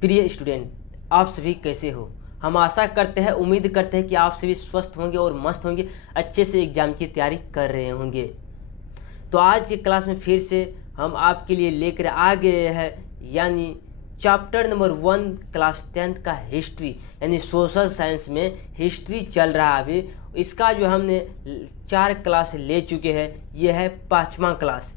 प्रिय स्टूडेंट, आप सभी कैसे हो। हम आशा करते हैं, उम्मीद करते हैं कि आप सभी स्वस्थ होंगे और मस्त होंगे, अच्छे से एग्ज़ाम की तैयारी कर रहे होंगे। तो आज के क्लास में फिर से हम आपके लिए लेकर आ गए हैं, यानी चैप्टर नंबर 1 क्लास 10th का हिस्ट्री, यानी सोशल साइंस में हिस्ट्री चल रहा है अभी। इसका जो हमने 4 क्लास ले चुके हैं, यह है 5वां क्लास।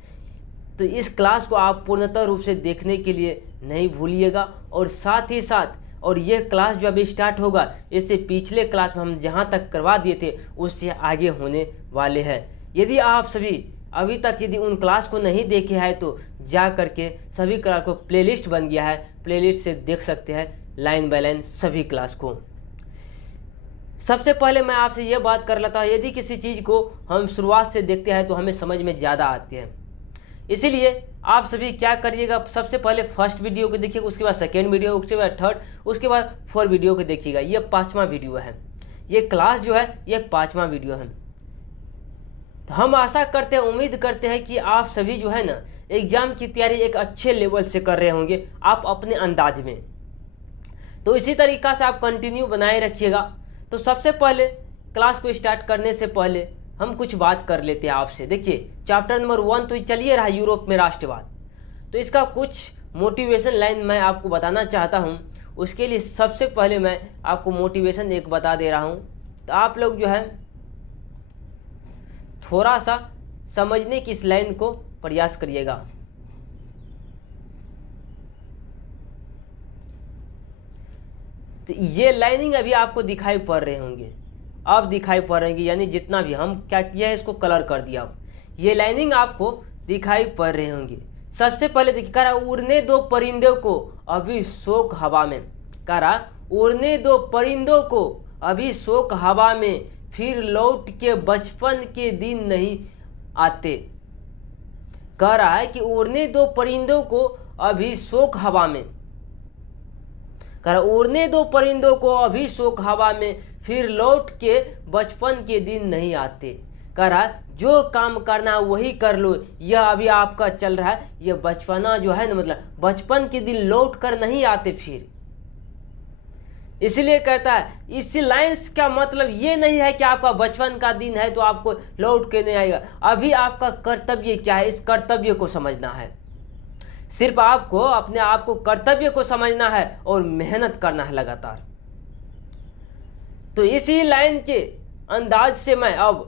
तो इस क्लास को आप पूर्णतः रूप से देखने के लिए नहीं भूलिएगा, और साथ ही साथ और यह क्लास जो अभी स्टार्ट होगा, इससे पिछले क्लास में हम जहां तक करवा दिए थे उससे आगे होने वाले हैं। यदि आप सभी अभी तक यदि उन क्लास को नहीं देखे हैं तो जा करके सभी क्लास को प्लेलिस्ट बन गया है, प्लेलिस्ट से देख सकते हैं लाइन बाय लाइन सभी क्लास को। सबसे पहले मैं आपसे यह बात कर लेता हूँ, यदि किसी चीज़ को हम शुरुआत से देखते हैं तो हमें समझ में ज़्यादा आती है। इसीलिए आप सभी क्या करिएगा, सबसे पहले फर्स्ट वीडियो को देखिएगा, उसके बाद सेकेंड वीडियो, उसके बाद थर्ड, उसके बाद 4 वीडियो को देखिएगा। ये 5वां वीडियो है, ये क्लास जो है ये 5वां वीडियो है। तो हम आशा करते हैं, उम्मीद करते हैं कि आप सभी जो है ना एग्जाम की तैयारी एक अच्छे लेवल से कर रहे होंगे, आप अपने अंदाज में। तो इसी तरीक़ा से आप कंटिन्यू बनाए रखिएगा। तो सबसे पहले क्लास को स्टार्ट करने से पहले हम कुछ बात कर लेते हैं आपसे। देखिए चैप्टर नंबर 1 तो चलिए रहा यूरोप में राष्ट्रवाद, तो इसका कुछ मोटिवेशन लाइन मैं आपको बताना चाहता हूं। उसके लिए सबसे पहले मैं आपको मोटिवेशन एक बता दे रहा हूं, तो आप लोग जो है थोड़ा सा समझने की इस लाइन को प्रयास करिएगा। तो ये लाइनिंग अभी आपको दिखाई पड़ रहे होंगे, अब दिखाई पड़ रही है, यानी जितना भी हम क्या किया है इसको कलर कर दिया। अब ये लाइनिंग आपको दिखाई पड़ रहे होंगे। सबसे पहले देखिए, कह रहा उड़ने दो परिंदों को अभी शोक हवा में, कह रहा उड़ने दो परिंदों को अभी शोक हवा में, फिर लौट के बचपन के दिन नहीं आते। कह रहा है कि उड़ने दो परिंदों को अभी शोक हवा में, कह रहा उड़ने दो परिंदों को अभी शोक हवा में, फिर लौट के बचपन के दिन नहीं आते। कह रहा जो काम करना वही कर लो, यह अभी आपका चल रहा है, यह बचपना जो है ना, मतलब बचपन के दिन लौट कर नहीं आते फिर। इसलिए कहता है, इस लाइन्स का मतलब ये नहीं है कि आपका बचपन का दिन है तो आपको लौट के नहीं आएगा। अभी आपका कर्तव्य क्या है, इस कर्तव्य को समझना है। सिर्फ आपको अपने आप को कर्तव्य को समझना है और मेहनत करना है लगातार। तो इसी लाइन के अंदाज से मैं अब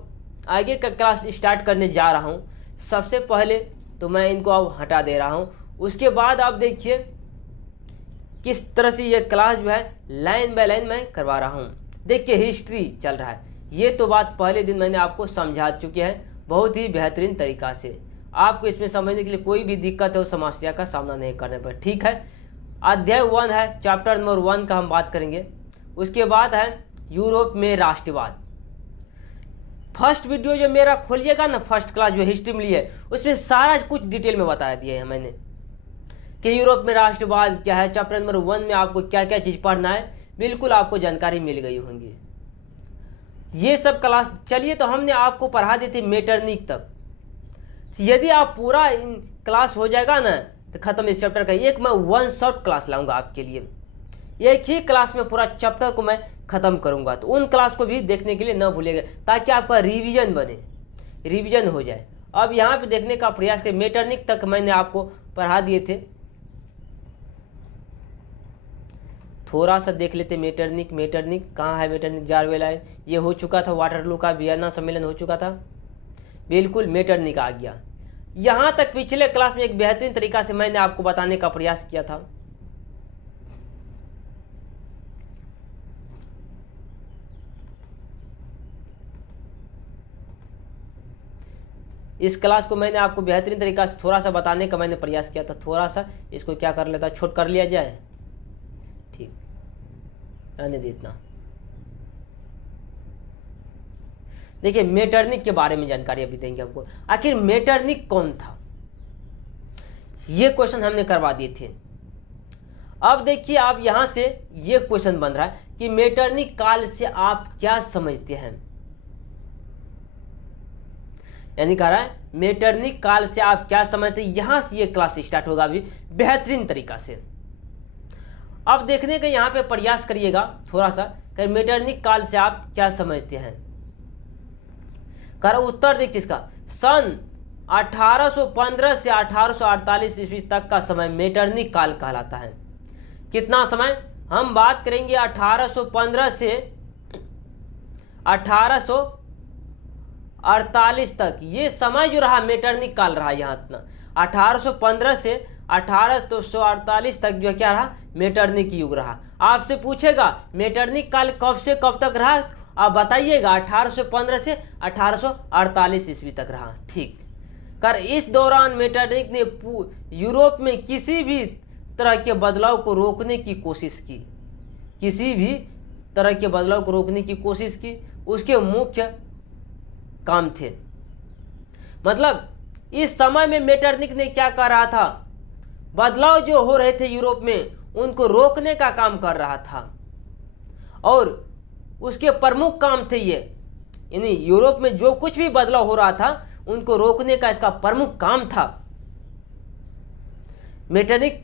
आगे का क्लास स्टार्ट करने जा रहा हूं। सबसे पहले तो मैं इनको अब हटा दे रहा हूं, उसके बाद आप देखिए किस तरह से ये क्लास जो है लाइन बाय लाइन मैं करवा रहा हूं। देखिए हिस्ट्री चल रहा है, ये तो बात पहले दिन मैंने आपको समझा चुके हैं बहुत ही बेहतरीन तरीका से। आपको इसमें समझने के लिए कोई भी दिक्कत हो, समस्या का सामना नहीं करना पड़े, ठीक है। अध्याय 1 है, चैप्टर नंबर 1 का हम बात करेंगे। उसके बाद है यूरोप में राष्ट्रवाद। फर्स्ट वीडियो जो मेरा खोलिएगा ना, फर्स्ट क्लास जो हिस्ट्री मिली है, उसमें सारा कुछ डिटेल में बताया दिया है मैंने कि यूरोप में राष्ट्रवाद क्या है। चैप्टर नंबर 1 में आपको क्या क्या चीज़ पढ़ना है, बिल्कुल आपको जानकारी मिल गई होंगी। ये सब क्लास चलिए, तो हमने आपको पढ़ा दी थी मेटरनिक तक। यदि आप पूरा क्लास हो जाएगा ना तो खत्म इस चैप्टर का, एक मैं 1 शॉट क्लास लाऊंगा आपके लिए, एक ही क्लास में पूरा चैप्टर को मैं खत्म करूंगा। तो उन क्लास को भी देखने के लिए ना भूलिएगा, ताकि आपका रिवीजन बने, रिवीजन हो जाए। अब यहाँ पे देखने का प्रयास करें, मेटरनिक तक मैंने आपको पढ़ा दिए थे, थोड़ा सा देख लेते। मेटरनिक कहाँ है, मेटरनिक जारवेला है, ये हो चुका था, वाटरलू का वियना सम्मेलन हो चुका था, बिल्कुल मेटरनिक आ गया। यहाँ तक पिछले क्लास में एक बेहतरीन तरीका से मैंने आपको बताने का प्रयास किया था। इस क्लास को मैंने आपको बेहतरीन तरीका से थोड़ा सा बताने का मैंने प्रयास किया था। थोड़ा सा इसको क्या कर लेता, छोट कर लिया जाए, ठीक, रहने दे इतना। देखिए मेटरनिक के बारे में जानकारी अभी देंगे आपको। आखिर मेटरनिक कौन था, ये क्वेश्चन हमने करवा दिए थे। अब देखिए आप यहां से ये क्वेश्चन बन रहा है कि मेटरनिक काल से आप क्या समझते हैं, यानी कह रहा है मेटरनिक काल से आप क्या समझते हैं। यहां से ये क्लास स्टार्ट होगा अभी बेहतरीन तरीका से। अब देखने का यहाँ पे प्रयास करिएगा थोड़ा सा कि मेटरनिक काल से आप क्या समझते हैं। कर उत्तर देखिए इसका, सन 1815 से 1848 ईस्वी तक का समय मेटरनिक काल कहलाता है। कितना समय? हम बात करेंगे 1815 से 1848 तक, ये समय जो रहा मेटरनिक काल रहा यहाँ इतना। 1815 से 1848 तक जो क्या रहा, मेटरनिक युग रहा। आपसे पूछेगा मेटरनिक काल कब से कब तक रहा, आप बताइएगा 1815 से 1848 ईस्वी तक रहा। ठीक कर, इस दौरान मेटरनिक ने यूरोप में किसी भी तरह के बदलाव को रोकने की कोशिश की, किसी भी तरह के बदलाव को रोकने की कोशिश की। उसके मुख्य काम थे, मतलब इस समय में मेटरनिक ने क्या कर रहा था, बदलाव जो हो रहे थे यूरोप में उनको रोकने का काम कर रहा था। और उसके प्रमुख काम थे ये, यानी यूरोप में जो कुछ भी बदलाव हो रहा था उनको रोकने का इसका प्रमुख काम था। मेटरनिक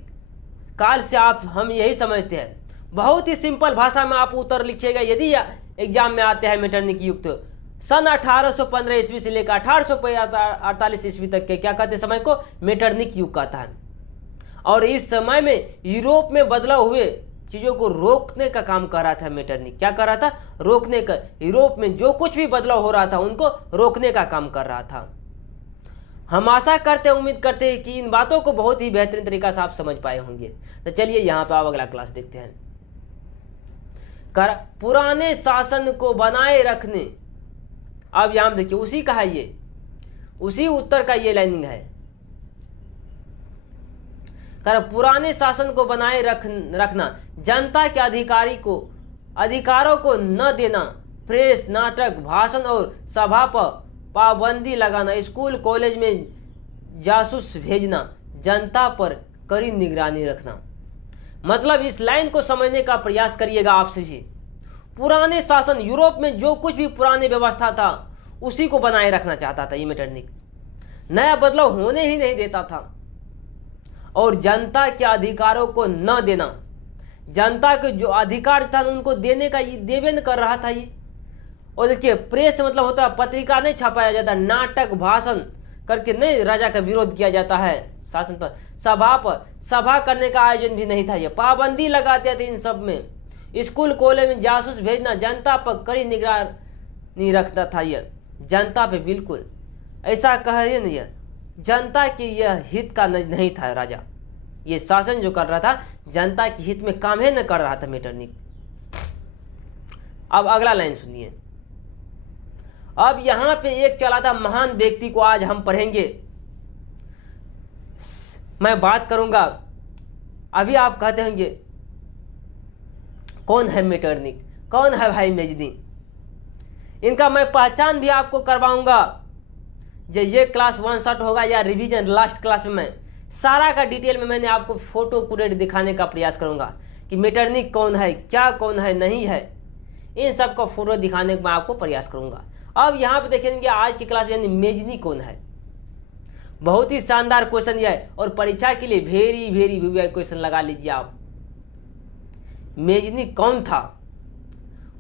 काल से आप हम यही समझते हैं। बहुत ही सिंपल भाषा में आप उत्तर लिखिएगा यदि एग्जाम में आते हैं मेटरनिक युग, तो सन 1815 ईस्वी से लेकर 1848 ईस्वी तक के क्या कहते समय को, मेटरनिक युग कहता है। और इस समय में यूरोप में बदलाव हुए चीज़ों को रोकने का काम कर रहा था मेटरनिक। क्या कर रहा था? रोकने का। यूरोप में जो कुछ भी बदलाव हो रहा था उनको रोकने का काम कर रहा था। हम आशा करते हैं, उम्मीद करते हैं कि इन बातों को बहुत ही बेहतरीन तरीका से आप समझ पाए होंगे। तो चलिए यहाँ पे आप अगला क्लास देखते हैं। पुराने शासन को बनाए रखने, अब यहाँ देखिए उसी का है ये, उसी उत्तर का ये लाइनिंग है। पुराने शासन को बनाए रखना, जनता के अधिकारों को न देना, प्रेस, नाटक, भाषण और सभा पर पाबंदी लगाना, स्कूल कॉलेज में जासूस भेजना, जनता पर कड़ी निगरानी रखना। मतलब इस लाइन को समझने का प्रयास करिएगा आप सभी। पुराने शासन, यूरोप में जो कुछ भी पुरानी व्यवस्था था उसी को बनाए रखना चाहता था ये मेटरनिक, नया बदलाव होने ही नहीं देता था। और जनता के अधिकारों को न देना, जनता के जो अधिकार था उनको देने का देवे न कर रहा था ये। और देखिए प्रेस मतलब होता है पत्रिका नहीं छापाया जाता, नाटक भाषण करके नहीं राजा का विरोध किया जाता है शासन पर। सभा करने का आयोजन भी नहीं था, ये पाबंदी लगाते थे इन सब में। स्कूल कॉलेज में जासूस भेजना, जनता पर कड़ी निगरानी रखता था ये, जनता पे बिल्कुल ऐसा कहे नहीं है, जनता के यह हित का नहीं था राजा। ये शासन जो कर रहा था जनता के हित में काम ही न कर रहा था मेटरनिक। अब अगला लाइन सुनिए। अब यहां पे एक चला था महान व्यक्ति को आज हम पढ़ेंगे, मैं बात करूंगा। अभी आप कहते होंगे कौन है मेटरनिक, कौन है भाई मेजनी, इनका मैं पहचान भी आपको करवाऊंगा। जो ये क्लास 1 शॉट होगा या रिवीजन लास्ट क्लास में मैं सारा का डिटेल में मैंने आपको फोटो कुरेट दिखाने का प्रयास करूंगा कि मेटरनिक कौन है, क्या कौन है, नहीं है, इन सब का फोटो दिखाने का मैं आपको प्रयास करूंगा। अब यहाँ पे देखेंगे आज की क्लास में मेजनी कौन है। बहुत ही शानदार क्वेश्चन यह है और परीक्षा के लिए वेरी वेरी क्वेश्चन लगा लीजिए आप। मेजनी कौन था?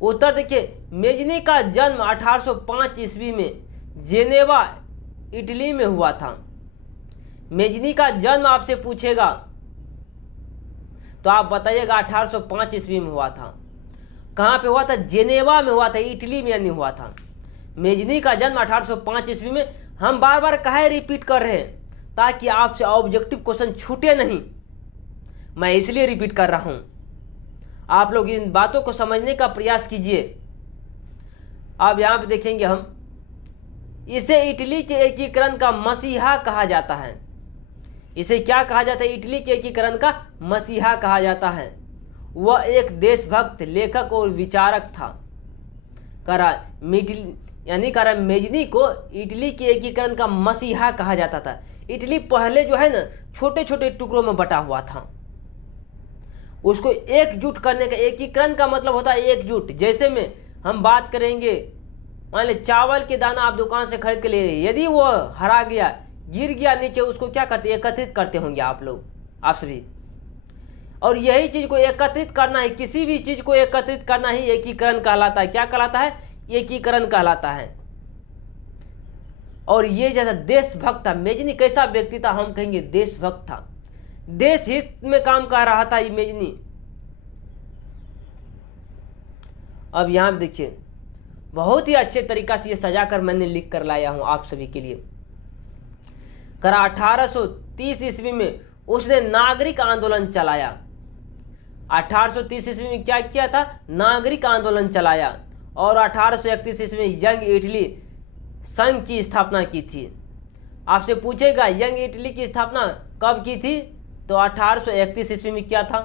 उत्तर देखिए, मेजनी का जन्म 1805 ईस्वी में जेनेवा इटली में हुआ था। मेजनी का जन्म आपसे पूछेगा तो आप बताइएगा 1805 ईस्वी में हुआ था। कहाँ पे हुआ था? जेनेवा में हुआ था, इटली में यानी हुआ था। मेजनी का जन्म 1805 ईस्वी में। हम बार बार काहे रिपीट कर रहे हैं? ताकि आपसे ऑब्जेक्टिव क्वेश्चन छूटे नहीं, मैं इसलिए रिपीट कर रहा हूं। आप लोग इन बातों को समझने का प्रयास कीजिए। अब यहां पे देखेंगे हम, इसे इटली के एकीकरण का मसीहा कहा जाता है। इसे क्या कहा जाता है? इटली के एकीकरण का मसीहा कहा जाता है। वह एक देशभक्त लेखक और विचारक था। मेजनी को इटली के एकीकरण का मसीहा कहा जाता था। इटली पहले जो है ना छोटे छोटे टुकड़ों में बटा हुआ था, उसको एकजुट करने का, एकीकरण का मतलब होता है एकजुट। जैसे में हम बात करेंगे, मान लीजिए चावल के दाना आप दुकान से खरीद के ले रहे, यदि वो हरा गया, गिर गया नीचे, उसको क्या करते? एकत्रित करते होंगे आप लोग, आप सभी। और यही चीज को एकत्रित करना है, किसी भी चीज को एकत्रित करना ही एकीकरण कहलाता है। क्या कहलाता है? एकीकरण कहलाता है। और ये जैसा देशभक्त था मेजनी, कैसा व्यक्ति था? हम कहेंगे देशभक्त था, देश हित में काम कर रहा था ये मेजनी। अब यहां देखिए, बहुत ही अच्छे तरीका से ये सजाकर मैंने लिख कर लाया हूं आप सभी के लिए। करा 1830 ईस्वी में उसने नागरिक आंदोलन चलाया। 1830 ईस्वी में क्या किया था? नागरिक आंदोलन चलाया। और 1831 ईस्वी में यंग इटली संघ की स्थापना की थी। आपसे पूछेगा यंग इटली की स्थापना कब की थी? तो 1831 ईस्वी में किया था।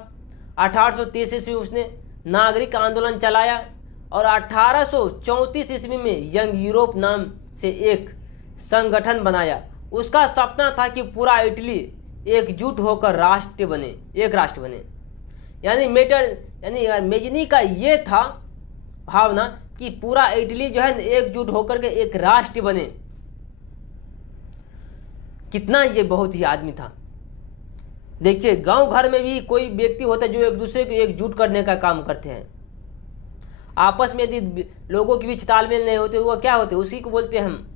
1830 ईस्वी में उसने नागरिक आंदोलन चलाया और 1834 ईस्वी में यंग यूरोप नाम से एक संगठन बनाया। उसका सपना था कि पूरा इटली एकजुट होकर राष्ट्र बने, एक राष्ट्र बने। यानी मेजनी का ये था भावना कि पूरा इटली जो है एकजुट होकर के एक राष्ट्र बने। कितना ये बहुत ही आदमी था। देखिए, गांव घर में भी कोई व्यक्ति होता है जो एक दूसरे को एकजुट करने का काम करते हैं। आपस में यदि लोगों के बीच तालमेल नहीं होते, वो क्या होते? उसी को बोलते हैं हम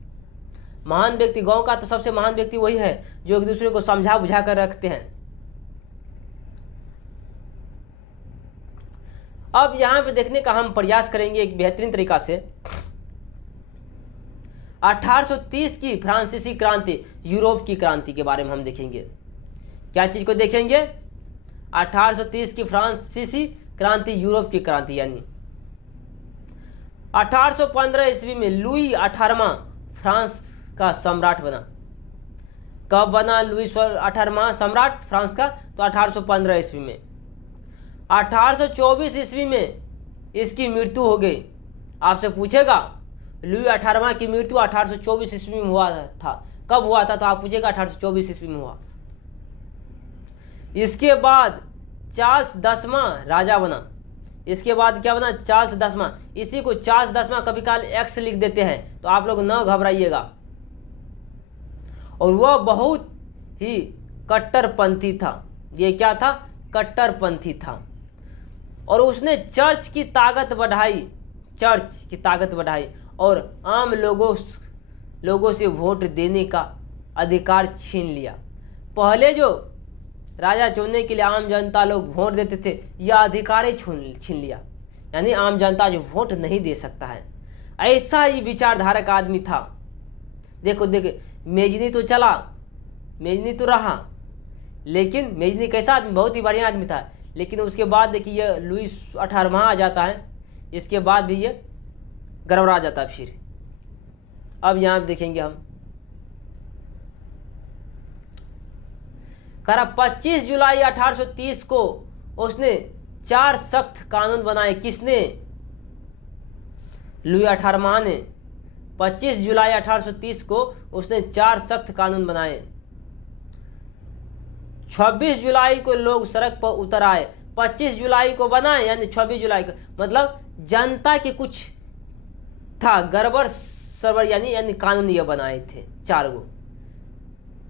महान व्यक्ति। गांव का तो सबसे महान व्यक्ति वही है जो एक दूसरे को समझा बुझा कर रखते हैं। अब यहां पे देखने का हम प्रयास करेंगे एक बेहतरीन तरीका से। 1830 की फ्रांसीसी क्रांति, यूरोप की क्रांति के बारे में हम देखेंगे। क्या चीज को देखेंगे? 1830 की फ्रांसीसी क्रांति, यूरोप की क्रांति। यानी 1815 ईस्वी में लुई 18वां फ्रांस का सम्राट बना। कब बना लुई 18वां सम्राट फ्रांस का? तो 1815 ईस्वी में। 1824 ईस्वी में इसकी मृत्यु हो गई। आपसे पूछेगा लुई 18वां की मृत्यु 1824 ईस्वी में हुआ था। कब हुआ था? तो आप पूछेगा 1824 ईस्वी में हुआ। इसके बाद चार्ल्स 10वां राजा बना। इसके बाद क्या बना? चार्ल्स 10वां। इसी को चार्ल्स 10वां कभी काल एक्स लिख देते हैं, तो आप लोग न घबराइएगा। और वह बहुत ही कट्टरपंथी था। ये क्या था? कट्टरपंथी था। और उसने चर्च की ताकत बढ़ाई, चर्च की ताकत बढ़ाई और आम लोगों से वोट देने का अधिकार छीन लिया। पहले जो राजा चुनने के लिए आम जनता लोग वोट देते थे, यह अधिकार ही छीन लिया। यानी आम जनता जो वोट नहीं दे सकता है, ऐसा ही विचारधारा का आदमी था। देखो मेजनी तो चला, मेजनी तो रहा, लेकिन मेजनी कैसा आदमी? बहुत ही बढ़िया आदमी था। लेकिन उसके बाद देखिए ये लुई 18वां आ जाता है। इसके बाद भी ये गड़बड़ा जाता है फिर। अब यहाँ देखेंगे हम, करा 25 जुलाई 1830 को उसने 4 सख्त कानून बनाए। किसने? लुई 18वां ने 25 जुलाई 1830 को उसने 4 सख्त कानून बनाए। 26 जुलाई को लोग सड़क पर उतर आए। 25 जुलाई को बनाए यानी 26 जुलाई को, मतलब जनता के कुछ था गड़बड़ सरबर, यानी कानून ये बनाए थे 4 गो।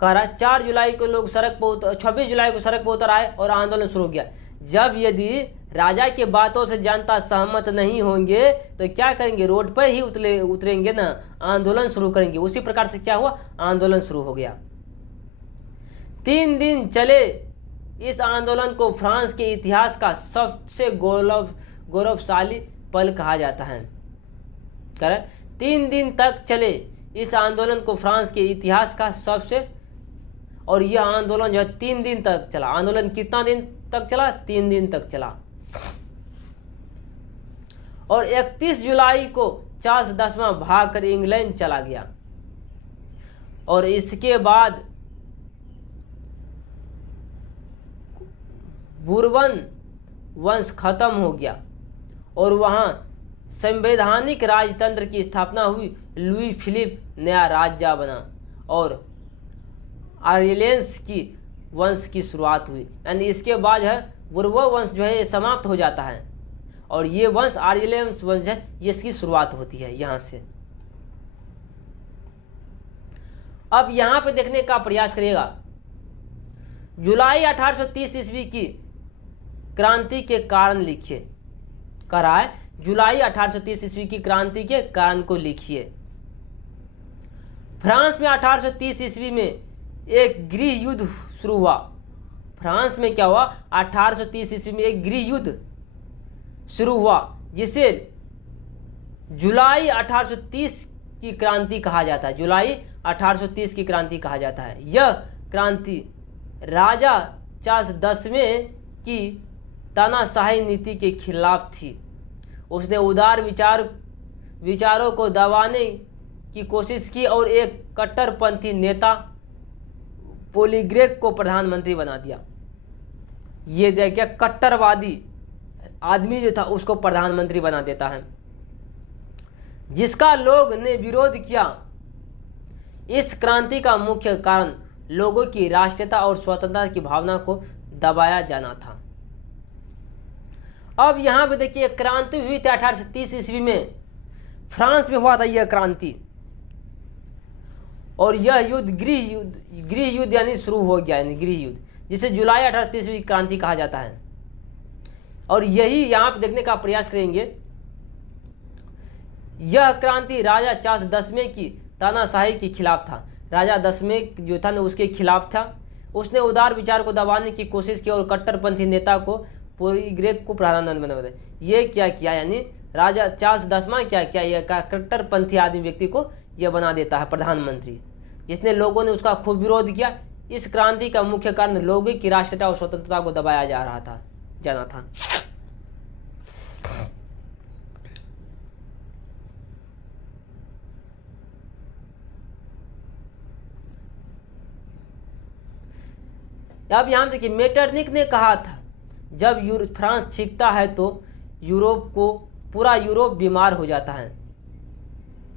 कह रहा 4 जुलाई को लोग सड़क पर 26 जुलाई को सड़क पर उतर आए और आंदोलन शुरू हो गया। जब यदि राजा के बातों से जनता सहमत नहीं होंगे तो क्या करेंगे? रोड पर ही उतरेंगे ना, आंदोलन शुरू करेंगे। उसी प्रकार से क्या हुआ? आंदोलन शुरू हो गया। 3 दिन चले इस आंदोलन को फ्रांस के इतिहास का सबसे गौरवशाली पल कहा जाता है। 3 दिन तक चले इस आंदोलन को फ्रांस के इतिहास का सबसे, और यह आंदोलन जो है 3 दिन तक चला। आंदोलन कितना दिन तक चला? 3 दिन तक चला। और 31 जुलाई को चार्ल्स 10वां भागकर इंग्लैंड चला गया। और इसके बाद बुरबन वंश खत्म हो गया और वहां संवैधानिक राजतंत्र की स्थापना हुई। लुई फिलिप नया राजा बना और आर्यलेंस की वंश की शुरुआत हुई। यानी इसके बाद है बुरबन वंश जो है ये समाप्त हो जाता है और ये वंश आर्यलेंस वंश है, ये इसकी शुरुआत होती है यहां से। अब यहां पे देखने का प्रयास करिएगा, जुलाई 1830 ईस्वी की क्रांति के कारण लिखिए। कह रहा है जुलाई 1830 ईस्वी की क्रांति के कारण को लिखिए। फ्रांस में 1830 ईस्वी में एक गृह युद्ध शुरू हुआ। फ्रांस में क्या हुआ? 1830 ईस्वी में एक गृह युद्ध शुरू हुआ जिसे जुलाई 1830 की क्रांति कहा जाता है। जुलाई 1830 की क्रांति कहा जाता है। यह क्रांति राजा चार्ल्स 10वें की तानाशाही नीति के खिलाफ थी। उसने उदार विचारों को दबाने की कोशिश की और एक कट्टरपंथी नेता पोलीग्रेक को प्रधानमंत्री बना दिया। ये देखिए, कट्टरवादी आदमी जो था उसको प्रधानमंत्री बना देता है, जिसका लोग ने विरोध किया। इस क्रांति का मुख्य कारण लोगों की राष्ट्रीयता और स्वतंत्रता की भावना को दबाया जाना था। अब यहाँ पे देखिए, क्रांति हुई थी 1830 ईस्वी में, फ्रांस में हुआ था यह क्रांति, और यह युद्ध गृह युद्ध यानी शुरू हो गया, यानी गृह युद्ध, जिसे जुलाई 1830 की क्रांति कहा जाता है। और यही यहाँ पे देखने का प्रयास करेंगे। यह क्रांति राजा चार्ल्स 10वें की तानाशाही के खिलाफ था। राजा 10वें जो था ना उसके खिलाफ था। उसने उदार विचार को दबाने की कोशिश की और कट्टरपंथी नेता को पोलीग्रेक को प्रधानमंत्री बना दिया। ये क्या किया, यानी राजा चार्ल्स 10वां क्या किया, यह कट्टरपंथी आदमी व्यक्ति को यह बना देता है प्रधानमंत्री, जिसने लोगों ने उसका खूब विरोध किया। इस क्रांति का मुख्य कारण लोगों की राष्ट्रीयता और स्वतंत्रता को दबाया जाना था। अब यहां देखिए, मेटरनिक ने कहा था जब फ्रांस छींकता है तो पूरा यूरोप बीमार हो जाता है।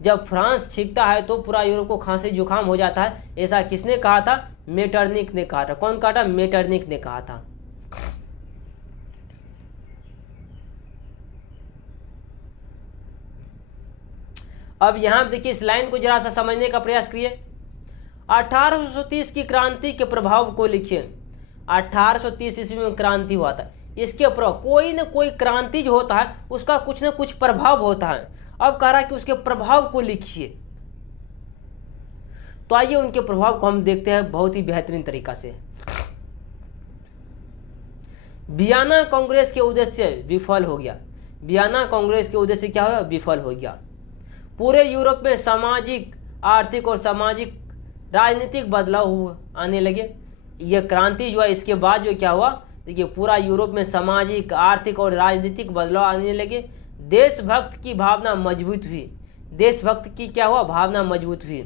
जब फ्रांस छींकता है तो पूरा यूरोप को खांसी जुकाम हो जाता है। ऐसा किसने कहा था? मेटरनिक ने कहा था। कौन कहा था? मेटरनिक ने कहा था। अब यहां देखिए, इस लाइन को जरा सा समझने का प्रयास करिए। 1830 की क्रांति के प्रभाव को लिखिए। 1830 ईस्वी में क्रांति हुआ था, इसके प्रभाव, कोई ना कोई क्रांति जो होता है उसका कुछ ना कुछ प्रभाव होता है। अब कह रहा है कि उसके प्रभाव को लिखिए। तो आइए उनके प्रभाव को हम देखते हैं बहुत ही बेहतरीन तरीका से। वियना कांग्रेस के उद्देश्य विफल हो गया। वियना कांग्रेस के उद्देश्य क्या हुआ? विफल हो गया। पूरे यूरोप में सामाजिक, आर्थिक और सामाजिक राजनीतिक बदलाव आने लगे। यह क्रांति जो है, इसके बाद जो क्या हुआ, देखिए, पूरा यूरोप में सामाजिक, आर्थिक और राजनीतिक बदलाव आने लगे। देशभक्त की भावना मजबूत हुई। देशभक्त की क्या हुआ? भावना मजबूत हुई।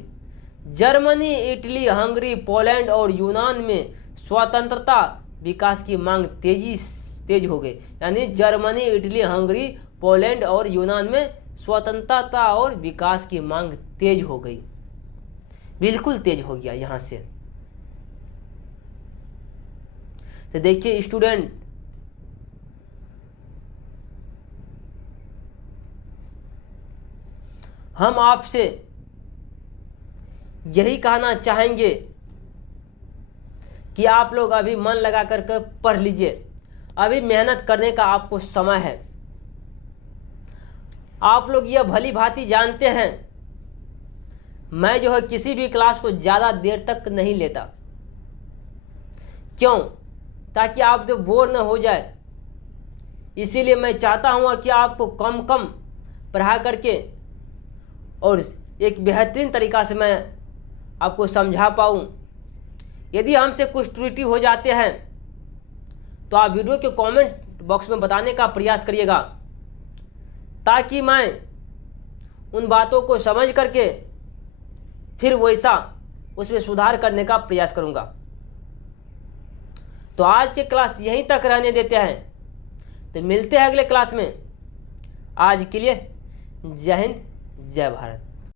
जर्मनी, इटली, हंगरी, पोलैंड और यूनान में स्वतंत्रता विकास की मांग तेज हो गई। यानी जर्मनी, इटली, हंगरी, पोलैंड और यूनान में स्वतंत्रता और विकास की मांग तेज हो गई, बिल्कुल तेज हो गया यहां से। तो देखिए स्टूडेंट, हम आपसे यही कहना चाहेंगे कि आप लोग अभी मन लगा कर पढ़ लीजिए। अभी मेहनत करने का आपको समय है। आप लोग यह भली भांति जानते हैं, मैं जो है किसी भी क्लास को ज़्यादा देर तक नहीं लेता। क्यों? ताकि आप जो बोर न हो जाए, इसीलिए मैं चाहता हूँ कि आपको कम पढ़ा करके और एक बेहतरीन तरीका से मैं आपको समझा पाऊँ। यदि हमसे कुछ त्रुटि हो जाते हैं तो आप वीडियो के कमेंट बॉक्स में बताने का प्रयास करिएगा, ताकि मैं उन बातों को समझ करके फिर वैसा उसमें सुधार करने का प्रयास करूंगा। तो आज के क्लास यहीं तक रहने देते हैं, तो मिलते हैं अगले क्लास में। आज के लिए जय हिंद, जय भारत।